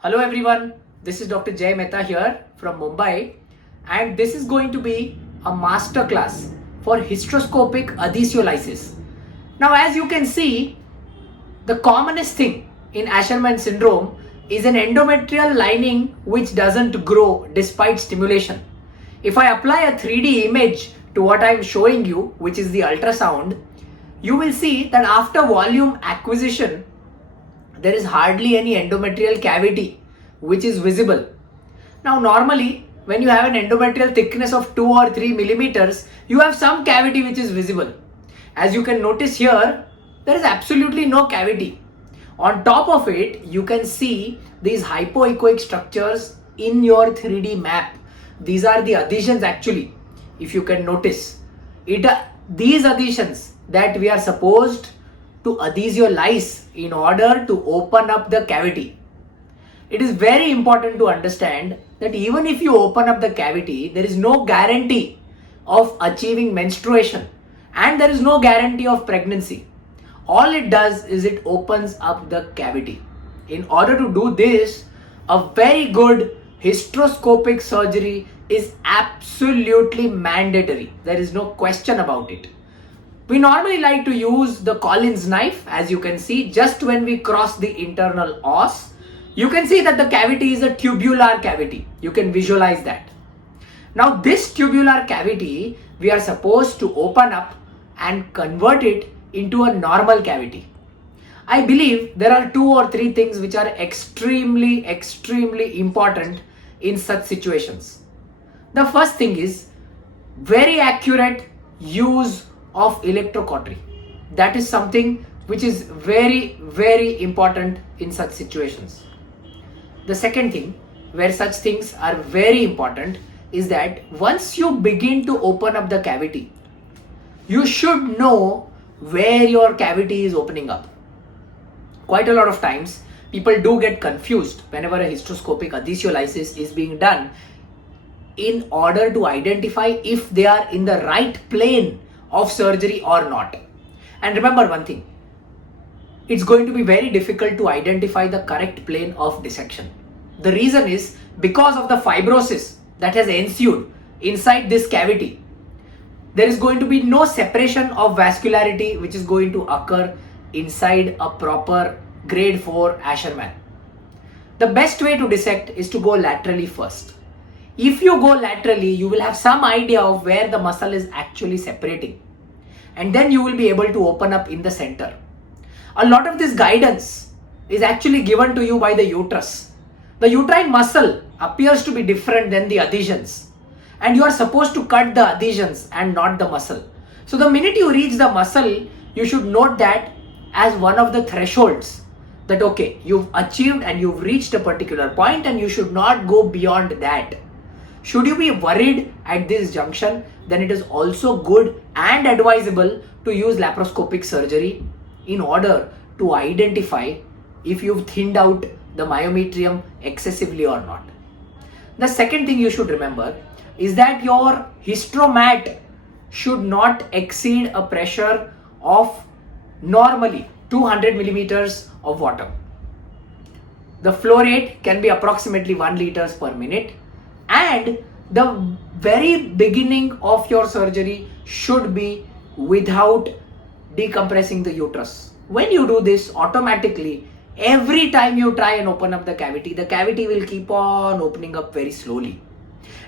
Hello everyone, this is Dr. Jay Mehta here from Mumbai, and this is going to be a master class for hysteroscopic adhesiolysis. Now as you can see, the commonest thing in Asherman syndrome is an endometrial lining which doesn't grow despite stimulation. If I apply a 3D image to what I am showing you, which is the ultrasound, you will see that after volume acquisition, there is hardly any endometrial cavity which is visible. Now normally when you have an endometrial thickness of 2 or 3 millimeters, you have some cavity which is visible. As you can notice here, there is absolutely no cavity. On top of it, you can see these hypoechoic structures in your 3D map. These are the adhesions actually, if you can notice. These adhesions that we are supposed to adhesiolyze in order to open up the cavity. It is very important to understand that even if you open up the cavity, there is no guarantee of achieving menstruation and there is no guarantee of pregnancy. All it does is it opens up the cavity. In order to do this, a very good hysteroscopic surgery is absolutely mandatory. There is no question about it. We normally like to use the Collins knife, as you can see, just when we cross the internal os. You can see that the cavity is a tubular cavity. You can visualize that. Now this tubular cavity, we are supposed to open up and convert it into a normal cavity. I believe there are 2 or 3 things which are extremely important in such situations. The first thing is very accurate use of electrocautery. That is something which is very important in such situations. The second thing where such things are very important is that once you begin to open up the cavity, you should know where your cavity is opening up. Quite a lot of times people do get confused whenever a hysteroscopic adhesiolysis is being done in order to identify if they are in the right plane of surgery or not. And remember one thing, it's going to be very difficult to identify the correct plane of dissection. The reason is because of the fibrosis that has ensued inside this cavity. There is going to be no separation of vascularity which is going to occur inside a proper grade 4 Asherman. The best way to dissect is to go laterally first. If you go laterally, you will have some idea of where the muscle is actually separating. And then you will be able to open up in the center. A lot of this guidance is actually given to you by the uterus. The uterine muscle appears to be different than the adhesions. And you are supposed to cut the adhesions and not the muscle. So the minute you reach the muscle, you should note that as one of the thresholds. That okay, you've achieved and you've reached a particular point and you should not go beyond that. Should you be worried at this junction, then it is also good and advisable to use laparoscopic surgery in order to identify if you've thinned out the myometrium excessively or not. The second thing you should remember is that your hysteromat should not exceed a pressure of normally 200 millimeters of water. The flow rate can be approximately 1 liters per minute. And the very beginning of your surgery should be without decompressing the uterus. When you do this, automatically, every time you try and open up the cavity will keep on opening up very slowly.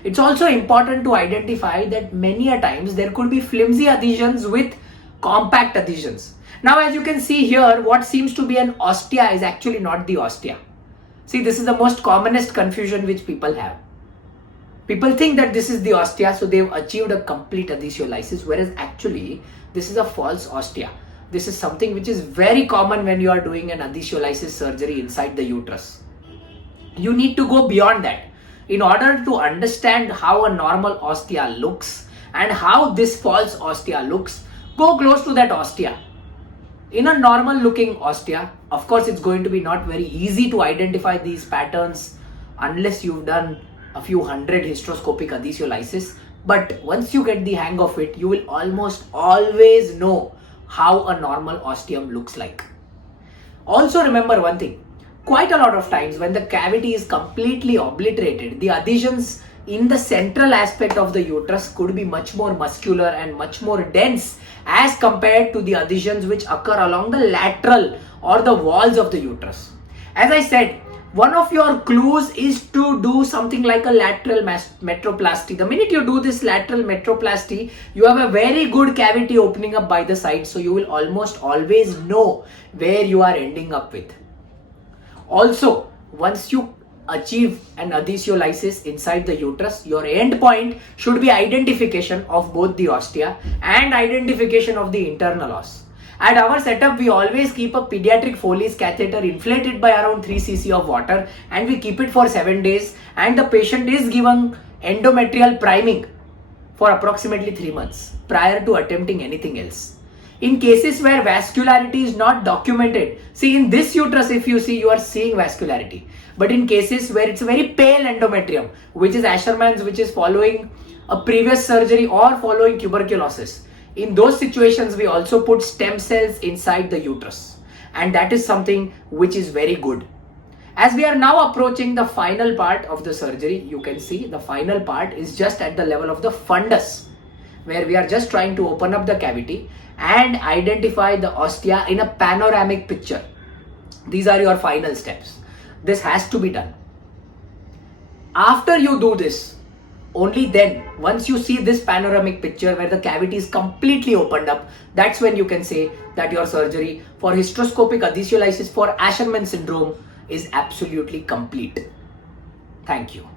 It's also important to identify that many a times there could be flimsy adhesions with compact adhesions. Now as you can see here, what seems to be an ostia is actually not the ostia. See, this is the most commonest confusion which people have. People think that this is the ostia, so they've achieved a complete adhesiolysis, whereas actually this is a false ostia. This is something which is very common when you are doing an adhesiolysis surgery inside the uterus. You need to go beyond that. In order to understand how a normal ostia looks and how this false ostia looks, go close to that ostia. In a normal looking ostia, of course it's going to be not very easy to identify these patterns unless you've done a few hundred hysteroscopic adhesiolysis, but once you get the hang of it, you will almost always know how a normal ostium looks like. Also remember one thing, quite a lot of times when the cavity is completely obliterated, the adhesions in the central aspect of the uterus could be much more muscular and much more dense as compared to the adhesions which occur along the lateral or the walls of the uterus. As I said, one of your clues is to do something like a lateral metroplasty. The minute you do this lateral metroplasty, you have a very good cavity opening up by the side, so you will almost always know where you are ending up with. Also, once you achieve an adhesiolysis inside the uterus, your end point should be identification of both the ostia and identification of the internal os. At our setup, we always keep a pediatric Foley's catheter inflated by around 3 cc of water, and we keep it for 7 days, and the patient is given endometrial priming for approximately 3 months prior to attempting anything else. In cases where vascularity is not documented, see in this uterus, if you see, you are seeing vascularity. But in cases where it's a very pale endometrium, which is Asherman's, which is following a previous surgery or following tuberculosis, in those situations, we also put stem cells inside the uterus, and that is something which is very good. As we are now approaching the final part of the surgery, you can see the final part is just at the level of the fundus, where we are just trying to open up the cavity and identify the ostia in a panoramic picture. These are your final steps. This has to be done. After you do this, only then, once you see this panoramic picture where the cavity is completely opened up, that's when you can say that your surgery for hysteroscopic adhesiolysis for Asherman syndrome is absolutely complete. Thank you.